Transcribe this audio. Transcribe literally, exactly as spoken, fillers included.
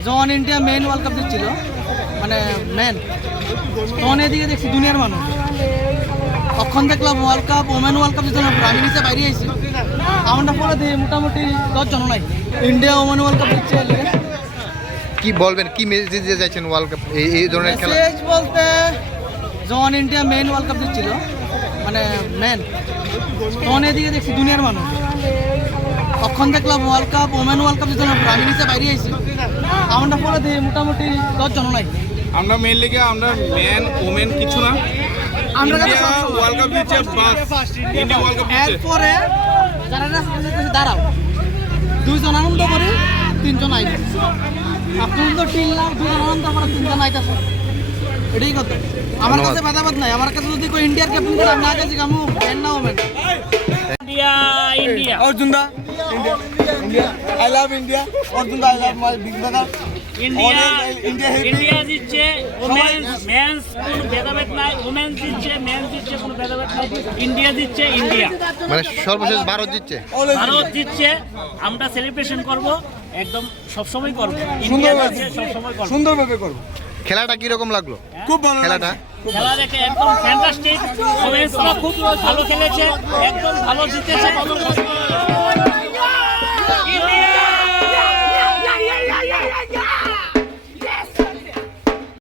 যখন India main world cup দিচ্ছিল মানে মেন তখন এদিকে দেখছি দুনিয়ার মানুষ তখন দেখলাম world cup women world cup দিচ্ছিল আমি নিচে বাইরে আইছি আমরা পরে দিয়ে মোটামুটি দশ জন নাই ইন্ডিয়া ওমেন ওয়ার্ল্ড কাপ দিচ্ছে কি বলবেন কি মেসেজ দিতে চাইছেন ওয়ার্ল্ড কাপ এই এই ধরনের খেলা মেসেজ বলতে যখন ইন্ডিয়া মেইন ওয়ার্ল্ড কাপ দিচ্ছিল মানে মেন তখন এদিকে দেখছি দুনিয়ার মানুষ তখন দেখলাম world cup women world cup দিচ্ছিল আমি নিচে বাইরে আইছি আমরা পরে দিয়ে মোটামুটি দশ জন নাই আমরা মেইনলি কি আমরা মেন ওমেন কিছু না আমরা ইন্ডিয়া ওয়ার্ল্ড কাপ দিচ্ছে বাস ইন্ডিয়া ওয়ার্ল্ড কাপ দিচ্ছে এরপরে যারা দাঁড়াও দুইজন আনন্দ করে তিনজন আইবে এখন তো তিন লাখ দুজন আনন্দ করে তিনজন আইতেছে এটাই কথা আমার কাছে ভেদাভেদ নাই আমার কাছে যদি কেউ ইন্ডিয়ার ক্যাপ্টেন করে আমি আগে জিগামু মেন না women India, India. Arjun da India India I love India Arjun da I love my big brother India, India happy. India দিচ্ছে women's, men's কোনো ভেদাভেদ নাই, women's দিচ্ছে, men's দিচ্ছে কোনো ভেদাভেদ নাই, India দিচ্ছে, India. মানে সর্বশেষ ভারত জিতছে ভারত দিচ্ছে, আমরা সেলিব্রেশন করব, একদম সবসময় করব। India দিচ্ছে, সবসময় করব। সুন্দরভাবে করব খেলাটা কি রকম লাগলো খুব ভালো খেলাটা খেলা দেখে একদম ফ্যান্টাস্টিক, women'sরা খুব ভালো খেলেছে, একদম ভালো জিতেছে।